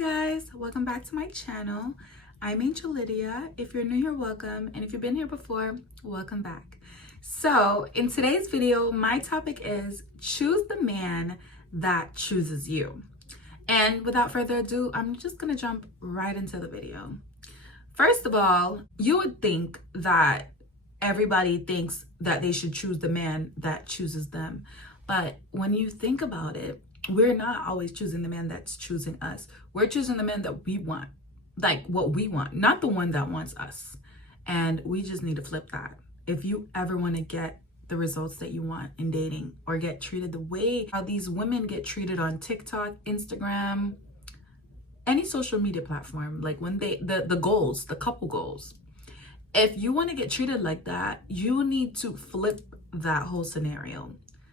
guys, welcome back to my channel. I'm Angel Lydia. If you're new here, welcome, and if you've been here before, welcome back. So in today's video, my topic is choose the man that chooses you. And without further ado, I'm just gonna jump right into the video. First of all, you would think that everybody thinks that they should choose the man that chooses them. But when you think about it, we're not always choosing the man that's choosing us. We're choosing the man that we want, like what we want, not the one that wants us. And we just need to flip that. If you ever want to get the results that you want in dating or get treated the way how these women get treated on TikTok, Instagram, any social media platform, like when the goals, the couple goals. If you want to get treated like that, you need to flip that whole scenario.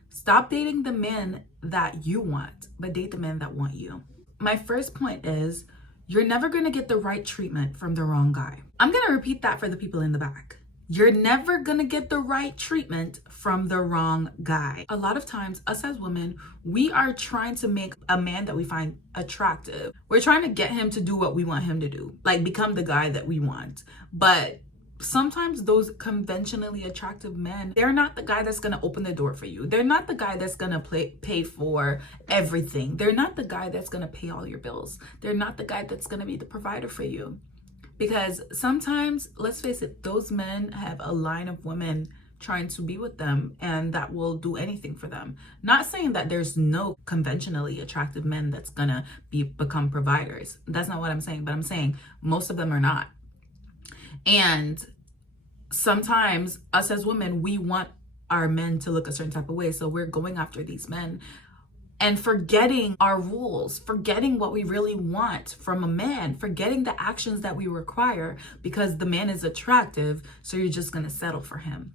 Stop dating the men that you want, but date the men that want you. My first point is you're never going to get the right treatment from the wrong guy. I'm going to repeat that for the people in the back. You're never going to get the right treatment from the wrong guy. A lot of times, us as women, we are trying to make a man that we find attractive. We're trying to get him to do what we want him to do, like become the guy that we want. But sometimes those conventionally attractive men, they're not the guy that's going to open the door for you. They're not the guy that's going to pay for everything. They're not the guy that's going to pay all your bills. They're not the guy that's going to be the provider for you. Because sometimes, let's face it, those men have a line of women trying to be with them and that will do anything for them. Not saying that there's no conventionally attractive men that's going to become providers. That's not what I'm saying, but I'm saying most of them are not. And sometimes us as women, we want our men to look a certain type of way. So we're going after these men and forgetting our rules, forgetting what we really want from a man, forgetting the actions that we require because the man is attractive. So you're just going to settle for him.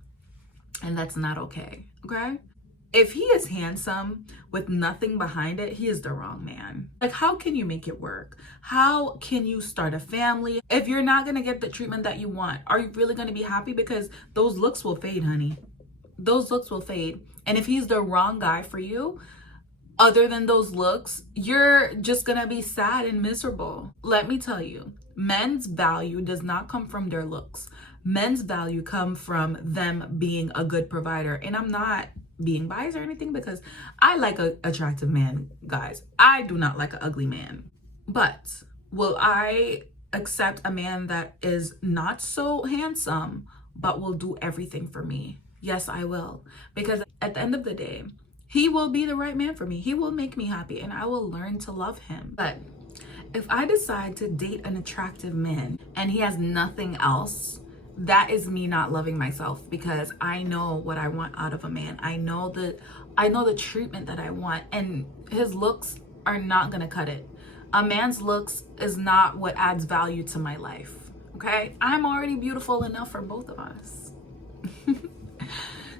And that's not okay. Okay. If he is handsome with nothing behind it, he is the wrong man. Like, how can you make it work? How can you start a family? If you're not going to get the treatment that you want, are you really going to be happy? Because those looks will fade, honey. Those looks will fade. And if he's the wrong guy for you, other than those looks, you're just going to be sad and miserable. Let me tell you, men's value does not come from their looks. Men's value come from them being a good provider. And I'm not being biased or anything because I like an attractive man, guys. I do not like an ugly man. But will I accept a man that is not so handsome but will do everything for me? Yes, I will. Because at the end of the day, he will be the right man for me. He will make me happy and I will learn to love him. But if I decide to date an attractive man and he has nothing else, that is me not loving myself because I know what I want out of a man. I know the treatment that I want, and his looks are not going to cut it. A man's looks is not what adds value to my life. Okay? I'm already beautiful enough for both of us.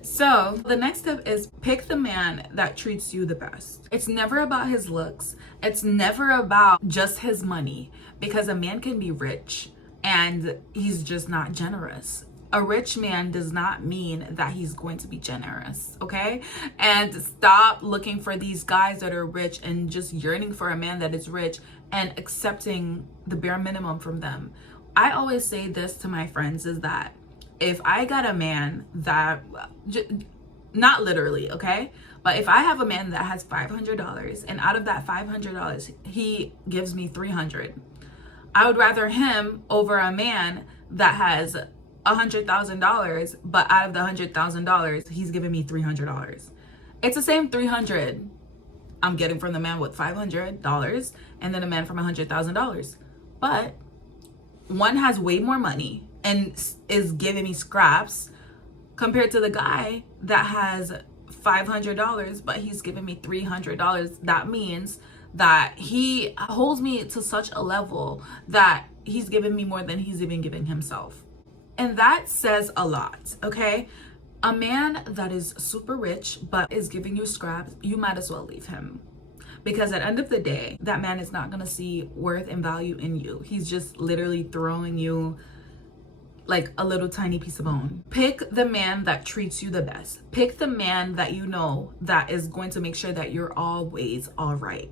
So the next step is pick the man that treats you the best. It's never about his looks. It's never about just his money, because a man can be rich and he's just not generous. A rich man does not mean that he's going to be generous, okay? And stop looking for these guys that are rich and just yearning for a man that is rich and accepting the bare minimum from them. I always say this to my friends is that if I got a man that, not literally, okay? But if I have a man that has $500 and out of that $500, he gives me $300, I would rather him over a man that has $100,000, but out of the $100,000, he's giving me $300. It's the same $300 I'm getting from the man with $500 and then a man from $100,000. But one has way more money and is giving me scraps compared to the guy that has $500, but he's giving me $300. That means that he holds me to such a level that he's giving me more than he's even giving himself. And that says a lot, okay? A man that is super rich but is giving you scraps, you might as well leave him. Because at the end of the day, that man is not gonna see worth and value in you. He's just literally throwing you like a little tiny piece of bone. Pick the man that treats you the best. Pick the man that you know that is going to make sure that you're always all right.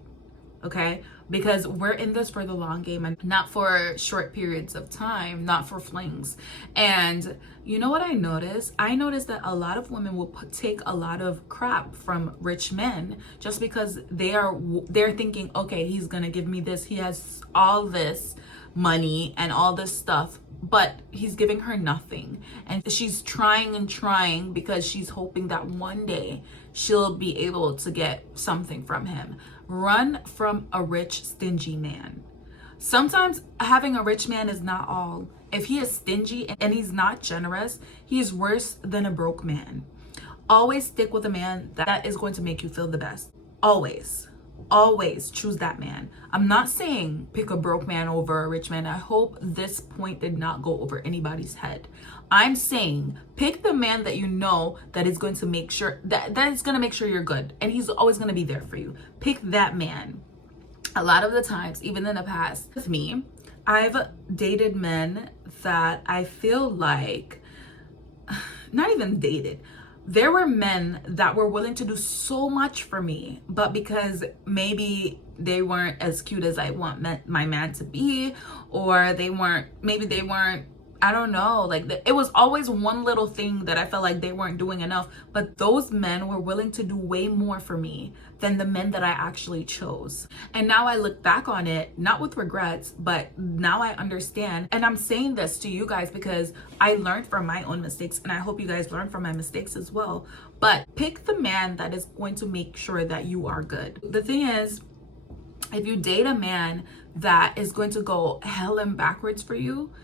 Okay? because we're in this for the long game and not for short periods of time, not for flings. And you know what I noticed? I noticed that a lot of women will take a lot of crap from rich men just because they're thinking, okay, he's gonna give me this, he has all this money and all this stuff, but he's giving her nothing, and she's trying and trying because she's hoping that one day she'll be able to get something from him. Run from a rich, stingy man. Sometimes having a rich man is not all. If he is stingy and he's not generous, he's worse than a broke man. Always stick with a man that is going to make you feel the best. Always. Always choose that man. I'm not saying pick a broke man over a rich man. I hope this point did not go over anybody's head. I'm saying pick the man that you know that is going to make sure that is going to make sure you're good, and he's always going to be there for you. Pick that man. A lot of the times, even in the past with me, I've dated men that I feel like, not even dated, there were men that were willing to do so much for me, but because maybe they weren't as cute as I want my man to be, or maybe they weren't, I don't know, like it was always one little thing that I felt like they weren't doing enough. But those men were willing to do way more for me than the men that I actually chose. And now I look back on it, not with regrets, but now I understand. And I'm saying this to you guys because I learned from my own mistakes, and I hope you guys learn from my mistakes as well. But pick the man that is going to make sure that you are good. The thing is, if you date a man that is going to go hell and backwards for you,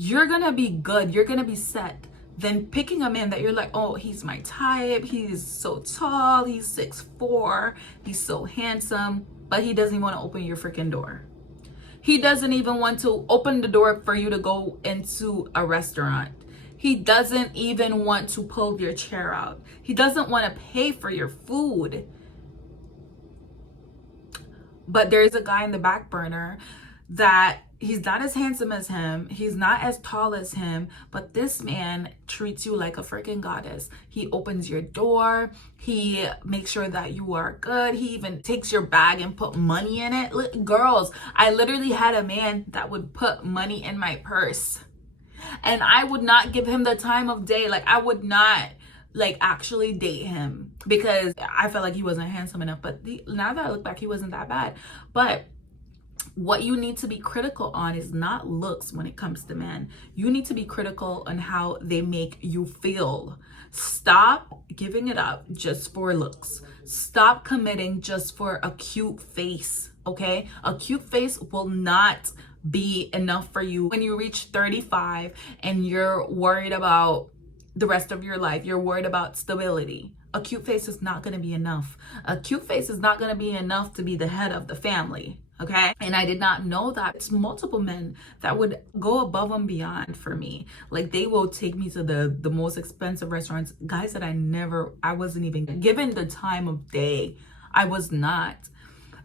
you're gonna be good, you're gonna be set. Then picking a man that you're like, oh, he's my type, he's so tall, he's 6'4", he's so handsome, but he doesn't even want to open your freaking door. He doesn't even want to open the door for you to go into a restaurant. He doesn't even want to pull your chair out. He doesn't want to pay for your food. But there's a guy in the back burner that he's not as handsome as him, he's not as tall as him, but this man treats you like a freaking goddess. He opens your door, he makes sure that you are good, he even takes your bag and put money in it. Girls, I literally had a man that would put money in my purse, and I would not give him the time of day. Like, I would not actually date him because I felt like he wasn't handsome enough. But now that I look back, he wasn't that bad. But what you need to be critical on is not looks when it comes to men. You need to be critical on how they make you feel. Stop giving it up just for looks. Stop committing just for a cute face, okay? A cute face will not be enough for you when you reach 35 and you're worried about the rest of your life. You're worried about stability. A cute face is not going to be enough. A cute face is not going to be enough to be the head of the family. Okay. And I did not know that. It's multiple men that would go above and beyond for me. Like, they will take me to the most expensive restaurants. Guys that I wasn't even given the time of day. I was not.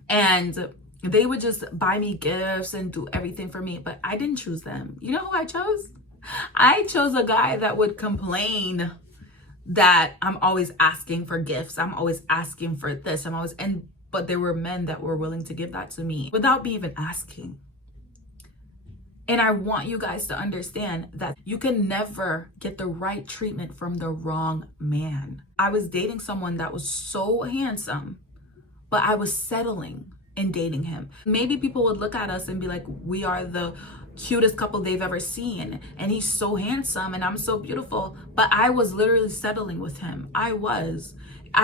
And they would just buy me gifts and do everything for me. But I didn't choose them. You know who I chose? I chose a guy that would complain that I'm always asking for gifts. I'm always asking for this. But there were men that were willing to give that to me without me even asking. And I want you guys to understand that you can never get the right treatment from the wrong man. I was dating someone that was so handsome, but I was settling in dating him. Maybe people would look at us and be like, we are the cutest couple they've ever seen, and he's so handsome and I'm so beautiful. But I was literally settling with him. I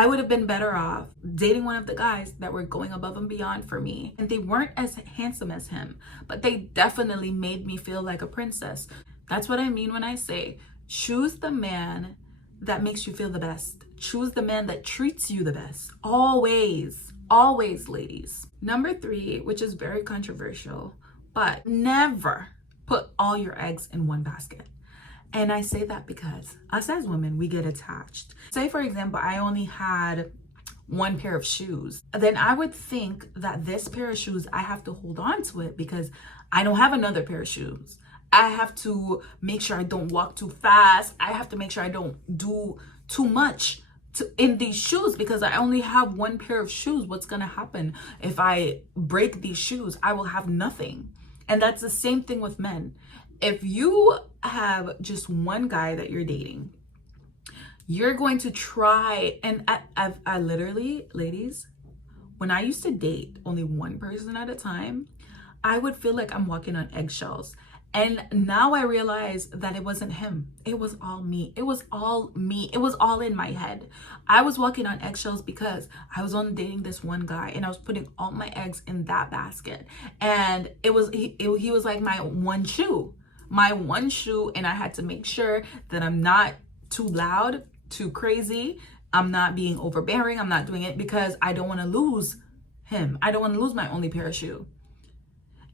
would have been better off dating one of the guys that were going above and beyond for me. And they weren't as handsome as him, but they definitely made me feel like a princess. That's what I mean when I say choose the man that makes you feel the best. Choose the man that treats you the best. Always, always, ladies. Number 3, which is very controversial, but never put all your eggs in one basket. And I say that because us as women, we get attached. Say, for example, I only had one pair of shoes. Then I would think that this pair of shoes, I have to hold on to it because I don't have another pair of shoes. I have to make sure I don't walk too fast. I have to make sure I don't do too much in these shoes, because I only have one pair of shoes. What's gonna happen if I break these shoes? I will have nothing. And that's the same thing with men. If you have just one guy that you're dating, you're going to try, and I literally, ladies, when I used to date only one person at a time, I would feel like I'm walking on eggshells. And now I realize that it wasn't him. It was all me. It was all me. It was all in my head. I was walking on eggshells because I was only dating this one guy, and I was putting all my eggs in that basket. And he was like my one shoe, and I had to make sure that I'm not too loud, too crazy. I'm not being overbearing. I'm not doing it because I don't want to lose him. I don't want to lose my only pair of shoe.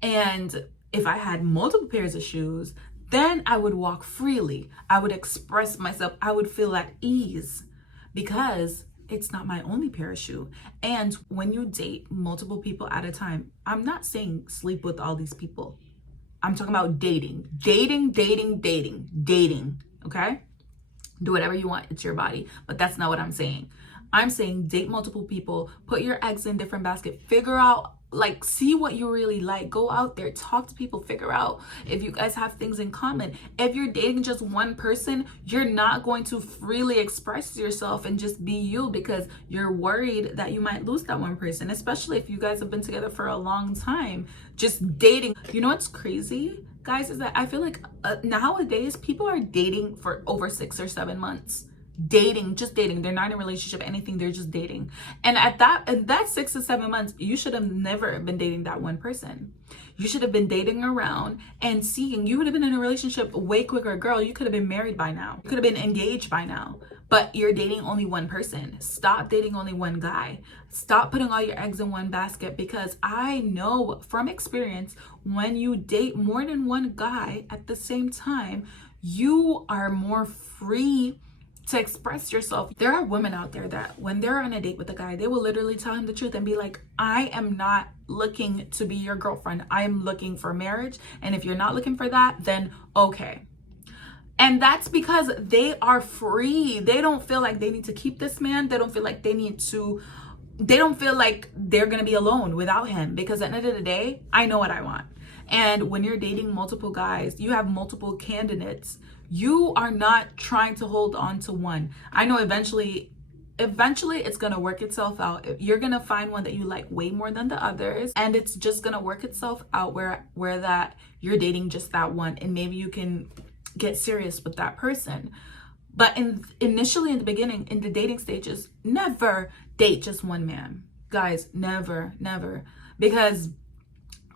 And if I had multiple pairs of shoes, then I would walk freely. I would express myself. I would feel at ease because it's not my only pair of shoe. And when you date multiple people at a time, I'm not saying sleep with all these people. I'm talking about dating, okay? Do whatever you want. It's your body. But that's not what I'm saying. I'm saying date multiple people, put your eggs in different baskets, figure out, like, see what you really like. Go out there, talk to people, figure out if you guys have things in common. If you're dating just one person, you're not going to freely express yourself and just be you because you're worried that you might lose that one person, especially if you guys have been together for a long time. Just dating. You know what's crazy, guys, is that I feel like nowadays people are dating for over 6 or 7 months. Just dating. They're not in a relationship, anything. They're just dating. And at that 6 to 7 months, you should have never been dating that one person. You should have been dating around and seeing. You would have been in a relationship way quicker. Girl, you could have been married by now. You could have been engaged by now. But you're dating only one person. Stop dating only one guy. Stop putting all your eggs in one basket, because I know from experience, when you date more than one guy at the same time, you are more free to express yourself. There are women out there that when they're on a date with a guy, they will literally tell him the truth and be like, I am not looking to be your girlfriend. I am looking for marriage. And if you're not looking for that, then okay. And that's because they are free. They don't feel like they need to keep this man. They don't feel like they don't feel like they're going to be alone without him, because at the end of the day, I know what I want. And when you're dating multiple guys, you have multiple candidates. You are not trying to hold on to one. I know eventually it's going to work itself out. You're going to find one that you like way more than the others, and it's just going to work itself out where that you're dating just that one, and maybe you can get serious with that person. But initially in the beginning, in the dating stages, never date just one man. Guys, never. Because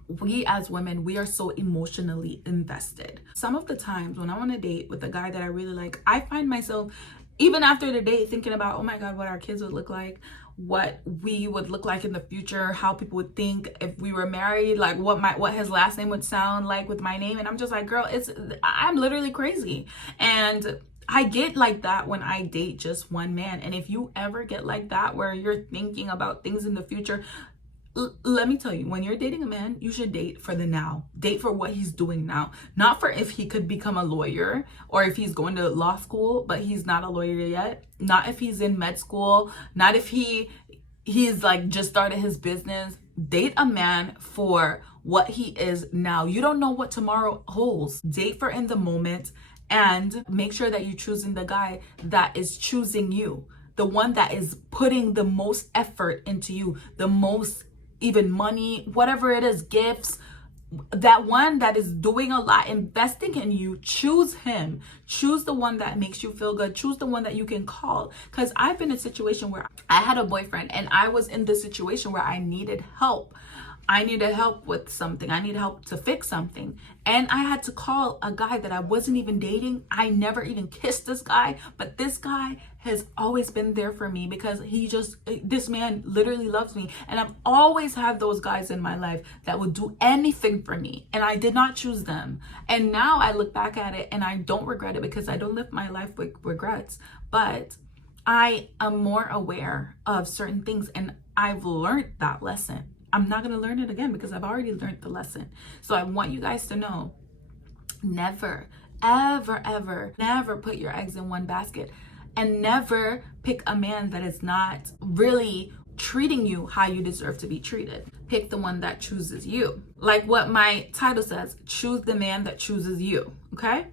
we as women, we are so emotionally invested. Some of the times when I want to date with a guy that I really like, I find myself, even after the date, thinking about, oh my God, what our kids would look like, what we would look like in the future, how people would think if we were married, like what his last name would sound like with my name. And I'm just like, girl, I'm literally crazy. And I get like that when I date just one man. And if you ever get like that, where you're thinking about things in the future, let me tell you, when you're dating a man, you should date for the now. Date for what he's doing now. Not for if he could become a lawyer, or if he's going to law school, but he's not a lawyer yet. Not if he's in med school. Not if he's like just started his business. Date a man for what he is now. You don't know what tomorrow holds. Date for in the moment, and make sure that you're choosing the guy that is choosing you. The one that is putting the most effort into you, the most, even money, whatever it is, gifts, that one that is doing a lot, investing in you. Choose him. Choose the one that makes you feel good. Choose the one that you can call. Because I've been in a situation where I had a boyfriend, and I was in this situation where I needed help. I needed help with something. I needed help to fix something. And I had to call a guy that I wasn't even dating. I never even kissed this guy, but this guy has always been there for me, because this man literally loves me. And I've always had those guys in my life that would do anything for me, and I did not choose them. And now I look back at it and I don't regret it, because I don't live my life with regrets, but I am more aware of certain things, and I've learned that lesson. I'm not going to learn it again, because I've already learned the lesson. So I want you guys to know, never, ever, ever, never put your eggs in one basket. and never pick a man that is not really treating you how you deserve to be treated. Pick the one that chooses you. Like what my title says, choose the man that chooses you, okay?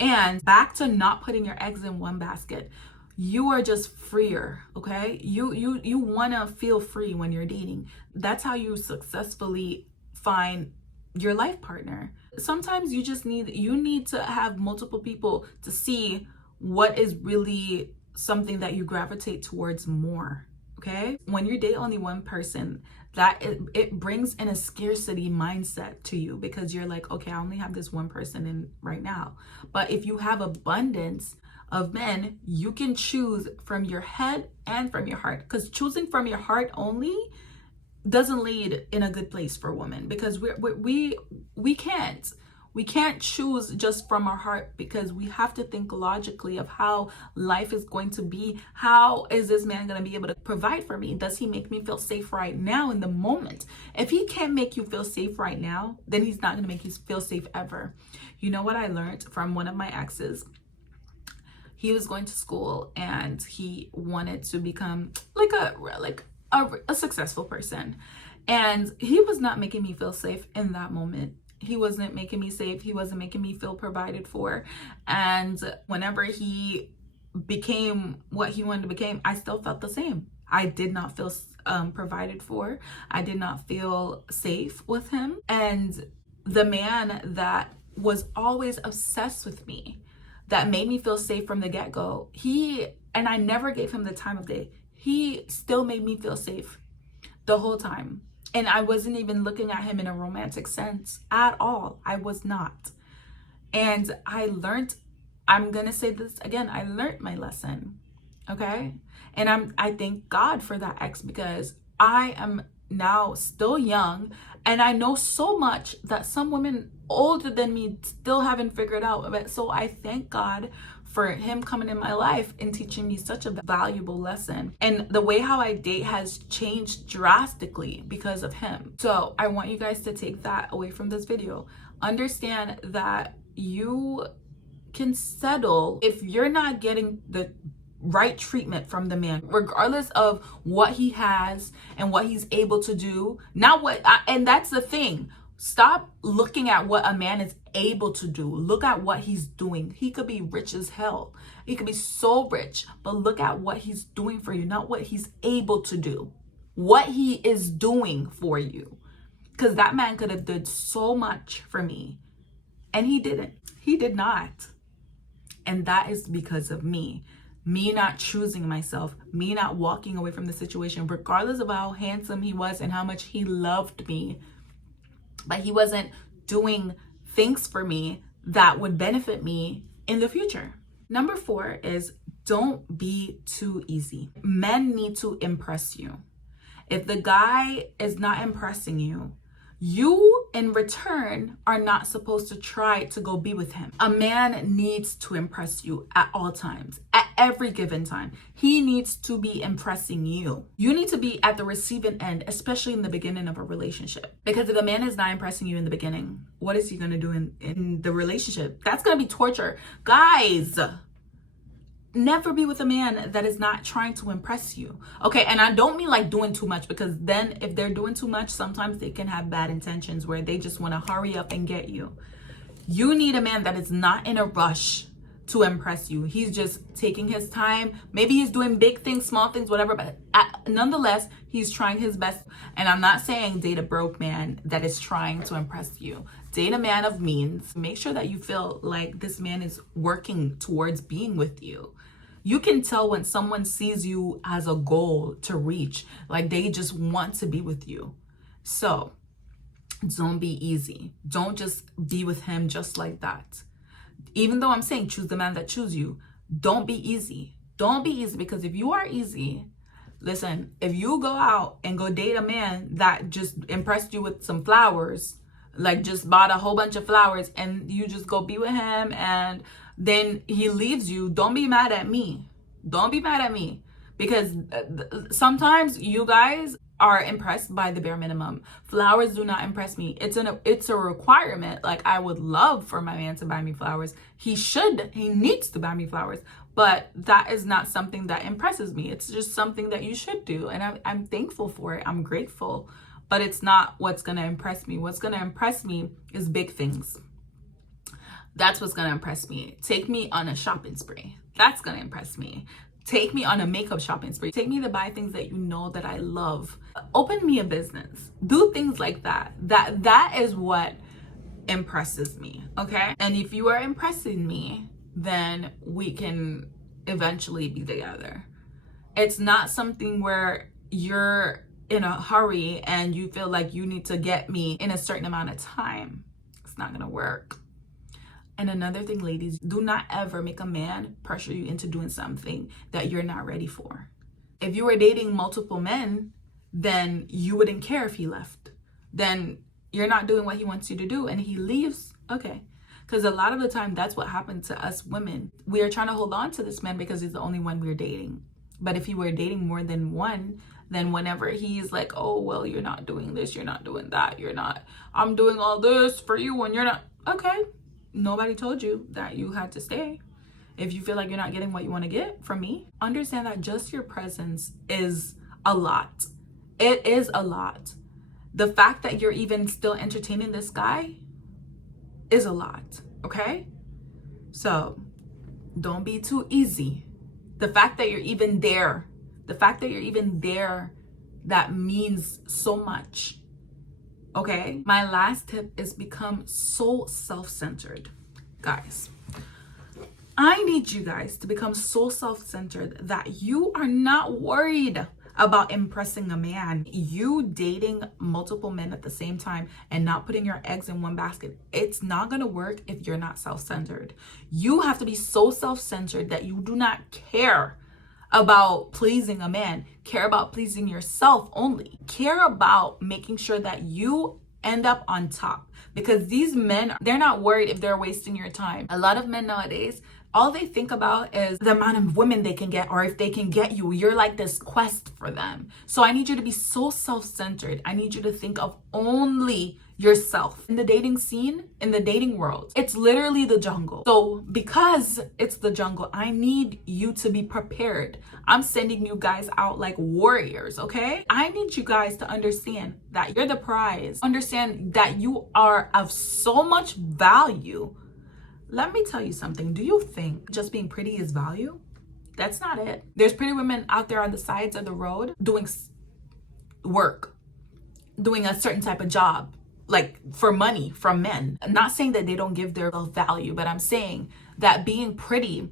And back to not putting your eggs in one basket. You are just freer, okay? You want to feel free when you're dating. That's how you successfully find your life partner. Sometimes you need to have multiple people to see what is really something that you gravitate towards more, okay? When you date only one person, that it brings in a scarcity mindset to you, because you're like, okay, I only have this one person in right now. But if you have abundance of men, you can choose from your head and from your heart, because choosing from your heart only doesn't lead in a good place for women, because we can't choose just from our heart, because we have to think logically of how life is going to be. How is this man going to be able to provide for me? Does he make me feel safe right now in the moment? If he can't make you feel safe right now, then he's not going to make you feel safe ever. You know what I learned from one of my exes? He was going to school and he wanted to become like a successful person, and he was not making me feel safe in that moment. He wasn't making me safe. He wasn't making me feel provided for. And whenever he became what he wanted to become, I still felt the same. I did not feel provided for. I did not feel safe with him. And the man that was always obsessed with me, that made me feel safe from the get-go, and I never gave him the time of day. He still made me feel safe the whole time. And I wasn't even looking at him in a romantic sense at all. I was not. And I learned, I'm going to say this again, I learned my lesson. Okay? And I thank God for that ex, because I am now still young and I know so much that some women older than me still haven't figured out. But so I thank God for him coming in my life and teaching me such a valuable lesson. And the way how I date has changed drastically because of him. So I want you guys to take that away from this video. Understand that you can settle if you're not getting the right treatment from the man, regardless of what he has and what he's able to do. And that's the thing. Stop looking at what a man is able to do. Look at what he's doing. He could be rich as hell. He could be so rich, but look at what he's doing for you, not what he's able to do. What he is doing for you. Because that man could have did so much for me, and he didn't. He did not. And that is because of me. Me not choosing myself, me not walking away from the situation, regardless of how handsome he was and how much he loved me. But he wasn't doing things for me that would benefit me in the future. Number 4 is don't be too easy. Men need to impress you. If the guy is not impressing you, you in return are not supposed to try to go be with him. A man needs to impress you at all times, at every given time. He needs to be impressing you. You need to be at the receiving end, especially in the beginning of a relationship. Because if a man is not impressing you in the beginning, what is he going to do in the relationship? That's going to be torture. Guys, never be with a man that is not trying to impress you. Okay, and I don't mean like doing too much, because then if they're doing too much, sometimes they can have bad intentions where they just want to hurry up and get you. You need a man that is not in a rush to impress you. He's just taking his time. Maybe he's doing big things, small things, whatever, but nonetheless, he's trying his best. And I'm not saying date a broke man that is trying to impress you. Date a man of means. Make sure that you feel like this man is working towards being with you. You can tell when someone sees you as a goal to reach, like they just want to be with you. So don't be easy. Don't just be with him just like that. Even though I'm saying choose the man that chooses you, don't be easy. Don't be easy, because if you are easy, listen, if you go out and go date a man that just impressed you with some flowers, like just bought a whole bunch of flowers, and you just go be with him and then he leaves you, don't be mad at me. Don't be mad at me, because sometimes you guys are impressed by the bare minimum. Flowers do not impress me. It's a requirement. Like, I would love for my man to buy me flowers. He needs to buy me flowers, but that is not something that impresses me. It's just something that you should do, and I'm thankful for it. I'm grateful, but it's not what's gonna impress me. What's gonna impress me is big things. That's what's gonna impress me. Take me on a shopping spree. That's gonna impress me. Take me on a makeup shopping spree. Take me to buy things that you know that I love. Open me a business. Do things like that. That is what impresses me, okay? And if you are impressing me, then we can eventually be together. It's not something where you're in a hurry and you feel like you need to get me in a certain amount of time. It's not gonna work. And another thing, ladies, do not ever make a man pressure you into doing something that you're not ready for. If you were dating multiple men, then you wouldn't care if he left. Then you're not doing what he wants you to do and he leaves, okay. Because a lot of the time, that's what happened to us women. We are trying to hold on to this man because he's the only one we're dating. But if you were dating more than one, then whenever he's like, oh, well, you're not doing this, you're not doing that, I'm doing all this for you and you're not, okay. Nobody told you that you had to stay. If you feel like you're not getting what you want to get from me, understand that just your presence is a lot. It is a lot. The fact that you're even still entertaining this guy is a lot, okay? So don't be too easy. The fact that you're even there, that means so much, okay? My last tip is become so self-centered. Guys, I need you guys to become so self-centered that you are not worried about impressing a man. You dating multiple men at the same time and not putting your eggs in one basket, it's not gonna work if you're not self-centered. You have to be so self-centered that you do not care about pleasing a man. Care about pleasing yourself only. Care about making sure that you end up on top, because these men, they're not worried if they're wasting your time. A lot of men nowadays, all they think about is the amount of women they can get, or if they can get you. You're like this quest for them. So I need you to be so self-centered. I need you to think of only yourself. In the dating scene, in the dating world, it's literally the jungle. So because it's the jungle, I need you to be prepared. I'm sending you guys out like warriors, okay? I need you guys to understand that you're the prize. Understand that you are of so much value. Let me tell you something. Do you think just being pretty is value? That's not it. There's pretty women out there on the sides of the road doing work, doing a certain type of job, like for money from men. I'm not saying that they don't give their value, but I'm saying that being pretty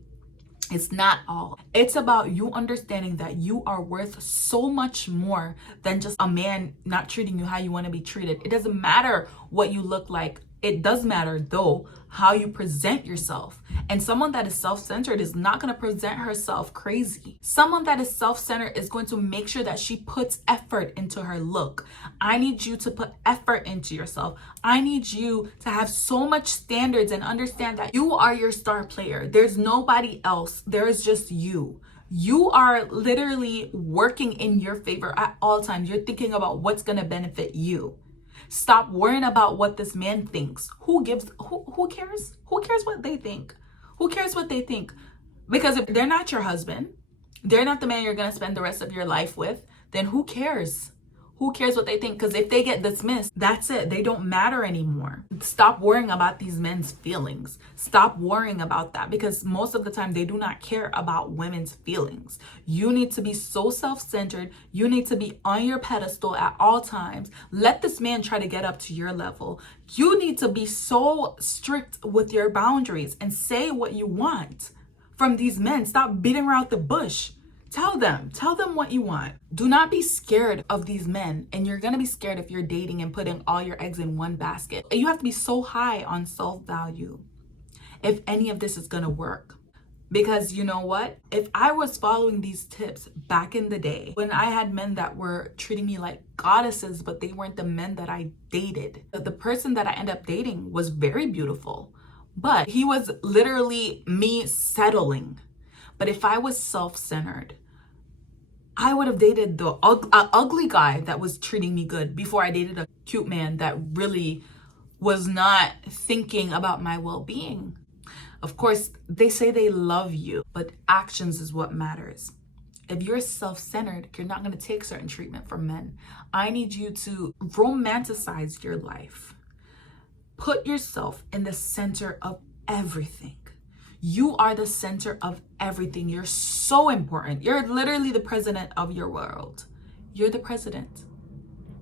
is not all. It's about you understanding that you are worth so much more than just a man not treating you how you want to be treated. It doesn't matter what you look like. It does matter, though, how you present yourself. And someone that is self-centered is not going to present herself crazy. Someone that is self-centered is going to make sure that she puts effort into her look. I need you to put effort into yourself. I need you to have so much standards and understand that you are your star player. There's nobody else. There is just you. You are literally working in your favor at all times. You're thinking about what's going to benefit you. Stop worrying about what this man thinks. Who cares? Who cares what they think? Who cares what they think? Because if they're not your husband, they're not the man you're going to spend the rest of your life with, then who cares? Who cares what they think? Because if they get dismissed, that's it. They don't matter anymore. Stop worrying about these men's feelings. Stop worrying about that, because most of the time they do not care about women's feelings. You need to be so self-centered. You need to be on your pedestal at all times. Let this man try to get up to your level. You need to be so strict with your boundaries and say what you want from these men. Stop beating around the bush. Tell them what you want. Do not be scared of these men. And you're gonna be scared if you're dating and putting all your eggs in one basket. You have to be so high on self-value if any of this is gonna work. Because you know what? If I was following these tips back in the day, when I had men that were treating me like goddesses, but they weren't the men that I dated. The person that I ended up dating was very beautiful, but he was literally me settling. But if I was self-centered, I would have dated the ugly guy that was treating me good before I dated a cute man that really was not thinking about my well-being. Of course, they say they love you, but actions is what matters. If you're self-centered, you're not going to take certain treatment from men. I need you to romanticize your life. Put yourself in the center of everything. You are the center of everything. You're so important. You're literally the president of your world. You're the president.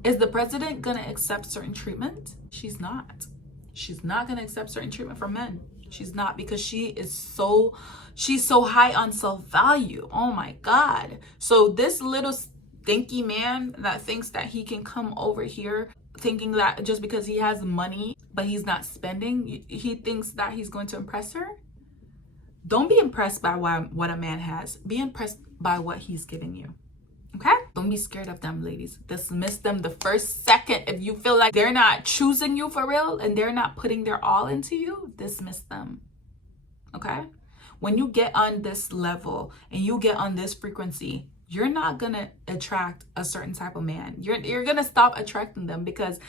Is the president going to accept certain treatment? She's not. She's not going to accept certain treatment from men. She's not, because she's so high on self-value. Oh my God. So this little stinky man that thinks that he can come over here thinking that just because he has money, but he's not spending, he thinks that he's going to impress her. Don't be impressed by what a man has. Be impressed by what he's giving you. Okay? Don't be scared of them, ladies. Dismiss them the first second. If you feel like they're not choosing you for real and they're not putting their all into you, dismiss them. Okay? When you get on this level and you get on this frequency, you're not going to attract a certain type of man. You're going to stop attracting them, because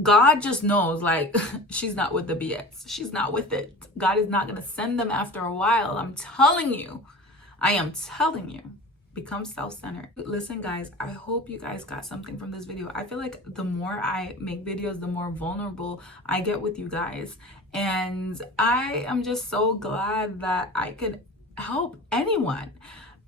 God just knows, like, she's not with the BS. She's not with it. God is not going to send them after a while. I'm telling you. I am telling you. Become self-centered. Listen, guys, I hope you guys got something from this video. I feel like the more I make videos, the more vulnerable I get with you guys. And I am just so glad that I could help anyone.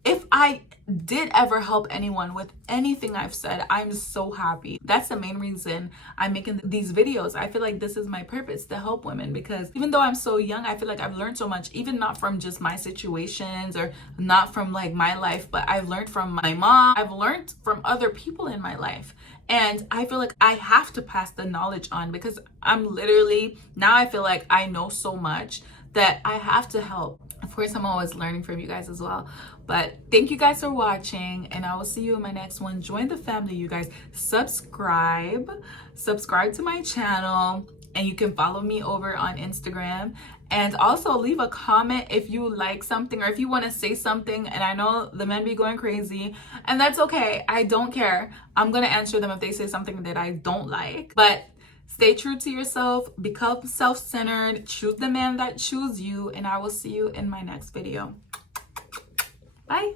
If I did ever help anyone with anything I've said, I'm so happy. That's the main reason I'm making these videos. I feel like this is my purpose, to help women, because even though I'm so young, I feel like I've learned so much, even not from just my situations or not from like my life, but I've learned from my mom. I've learned from other people in my life. And I feel like I have to pass the knowledge on, because I'm literally, now I feel like I know so much that I have to help. Of course, I'm always learning from you guys as well. But thank you guys for watching, and I will see you in my next one. Join the family, you guys. Subscribe to my channel, and you can follow me over on Instagram. And also leave a comment if you like something, or if you want to say something. And I know the men be going crazy, and that's okay. I don't care. I'm going to answer them if they say something that I don't like. But stay true to yourself, become self-centered, choose the man that chooses you, and I will see you in my next video. Bye.